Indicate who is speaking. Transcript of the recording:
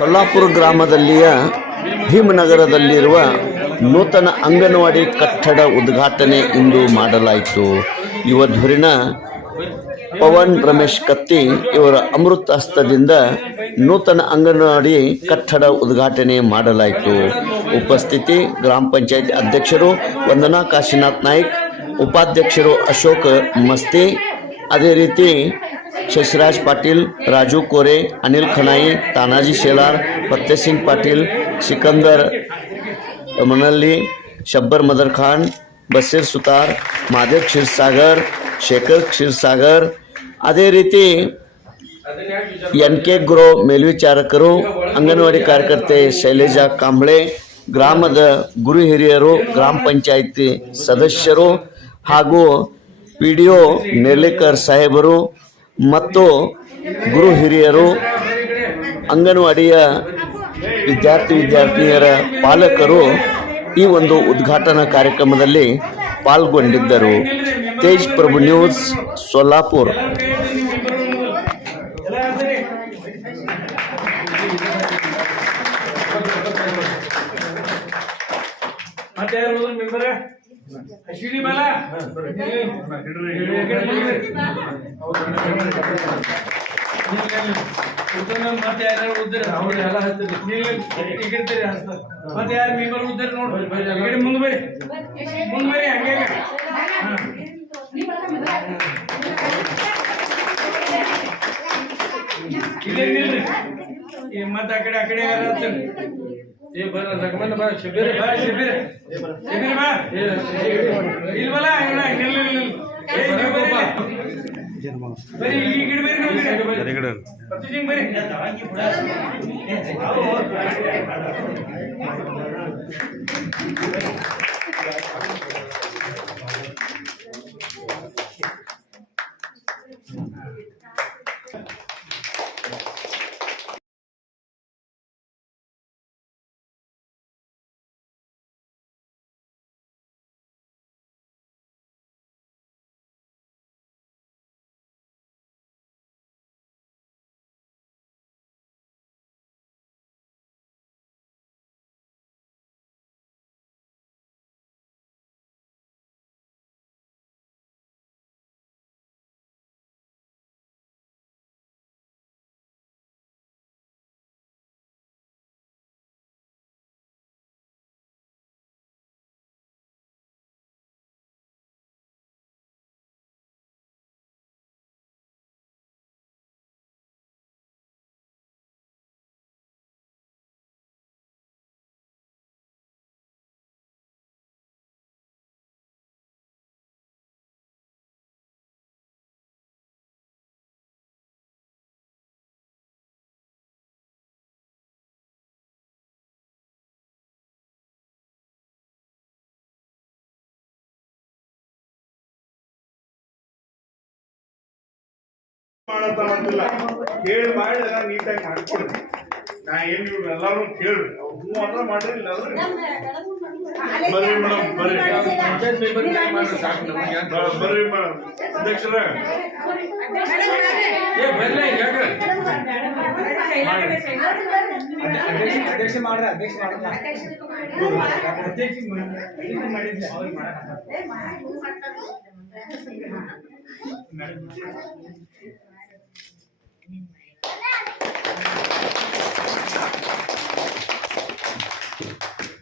Speaker 1: ಸೊಲ್ಲಾಪುರ ಗ್ರಾಮದಲ್ಲಿಯ ಭೀಮನಗರದಲ್ಲಿರುವ ನೂತನ ಅಂಗನವಾಡಿ ಕಟ್ಟಡ ಉದ್ಘಾಟನೆ ಇಂದು ಮಾಡಲಾಯಿತು. ಯುವಧುರಿನ ಪವನ್ ರಮೇಶ್ ಕತ್ತಿ ಇವರ ಅಮೃತ ಹಸ್ತದಿಂದ ನೂತನ ಅಂಗನವಾಡಿ ಕಟ್ಟಡ ಉದ್ಘಾಟನೆ ಮಾಡಲಾಯಿತು. ಉಪಸ್ಥಿತಿ, ಗ್ರಾಮ ಪಂಚಾಯತ್ ಅಧ್ಯಕ್ಷರು ವಂದನಾ ಕಾಶಿನಾಥ್ ನಾಯ್ಕ್, ಉಪಾಧ್ಯಕ್ಷರು ಅಶೋಕ್ ಮಸ್ತಿ, ಅದೇ ರೀತಿ ಶಶಿರಾಜ್ ಪಾಟೀಲ್ ರಾಜು ಕೋರೆ ಅನಿಲ್ ಖನಾಯಿ ತಾನಾಜಿ ಶೇಲಾರ್ ಫತ್ತೇಸಿಂಗ್ ಪಾಟೀಲ್ ಸಿಕಂದರ್ मनल्ली शब्बर मदर खान बशीर सुतार महादेव क्षीरसागर ಶೇಖರ್ ಕ್ಷೀರ್ಸಾಗರ್ ಅದೇ ರೀತಿ ಎನ್ ಕೆ ಗುರು ಮೇಲ್ವಿಚಾರಕರು ಅಂಗನವಾಡಿ ಕಾರ್ಯಕರ್ತೆ ಶೈಲೇಜಾ ಕಾಂಬ್ಳೆ ಗ್ರಾಮದ ಗುರು ಹಿರಿಯರು ಗ್ರಾಮ ಪಂಚಾಯಿತಿ ಸದಸ್ಯರು ಹಾಗೂ ಪಿ ಡಿ ಒ ನೇರ್ಲೇಕರ್ ಸಾಹೇಬರು ಮತ್ತು ಗುರು ಹಿರಿಯರು, ಅಂಗನವಾಡಿಯ ವಿದ್ಯಾರ್ಥಿ ವಿದ್ಯಾರ್ಥಿನಿಯರ ಪಾಲಕರು ಈ ಒಂದು ಉದ್ಘಾಟನಾ ಕಾರ್ಯಕ್ರಮದಲ್ಲಿ ಪಾಲ್ಗೊಂಡಿದ್ದರು. ತೇಜ್ ಪ್ರಭು ನ್ಯೂಸ್ ಸೊಲ್ಲಾಪುರ್.
Speaker 2: ಮತ್ತೆ ಯಾರು ಹೋದ್ರು ಮೆಂಬರ್ ಅಶ್ವಿನಿ ಬಾಲ ಮತ್ತೆ ಯಾರು ಉದ್ದರೆ ಅವ್ರು ಎಲ್ಲ ಹಚ್ತಾರೆ ನೀವು ಇಗಿರ್ತೀರಿ ಹಚ್ತಾರೆ ಮತ್ತೆ ಯಾರು ಮೆಂಬರ್ ಉದ್ದರೆ ನೋಡ್ರಿ ಈ ಕಡೆ ಮುಂದೆ ಬರ್ರಿ ಮುಂದೆ ಬರ್ರಿ ಹಂಗೆ ಹಾ. ಇಲ್ಲೇ ನಿಲ್ರಿ ಈ ಮತ್ತೆ ಆ ಕಡೆ ಆ ಕಡೆ ಯಾರು ಹಚ್ತಾರೆ ಏ ಬರ ರಗಮನ್ ಬಾ ಶಬೀರ್ ಬಾ ಶಿಬಿರ. ಶಬೀರ್ ಬಾ. ಇಲ್ಲ ಏ ನೀವು ಬರೀ ಈ ಗಿಡ ಬರ್ರಿ ನೀವು ಪ್ರತಿಜಿಂಗ್ ಬರ್ರಿ
Speaker 3: ಮಾಡತ್ತಾನಂತಿಲ್ಲ ಕೇಳಿ ಮಾಡಿ ನಾನು ನೀಟಾಗಿ ಮಾಡ್ಕೊಡ್ತೀನಿ ನಾ ಏನ್ ಇವ್ರು ಎಲ್ಲಾರು ಕೇಳ್ರಿ ಅವ್ರು ಹ್ಞೂ ಮಾಡ್ರಿ ಇಲ್ಲ ಅಂದ್ರೆ ಬರ್ರಿ ಮೇಡಮ್ ಬರ್ರಿ ಬರ್ರಿ ಮೇಡಮ್ ಅಧ್ಯಕ್ಷರ
Speaker 4: ಅಧ್ಯಕ್ಷ ಮಾಡ್ರಿ ಅಧ್ಯಕ್ಷ ಮಾಡಲ್ಲ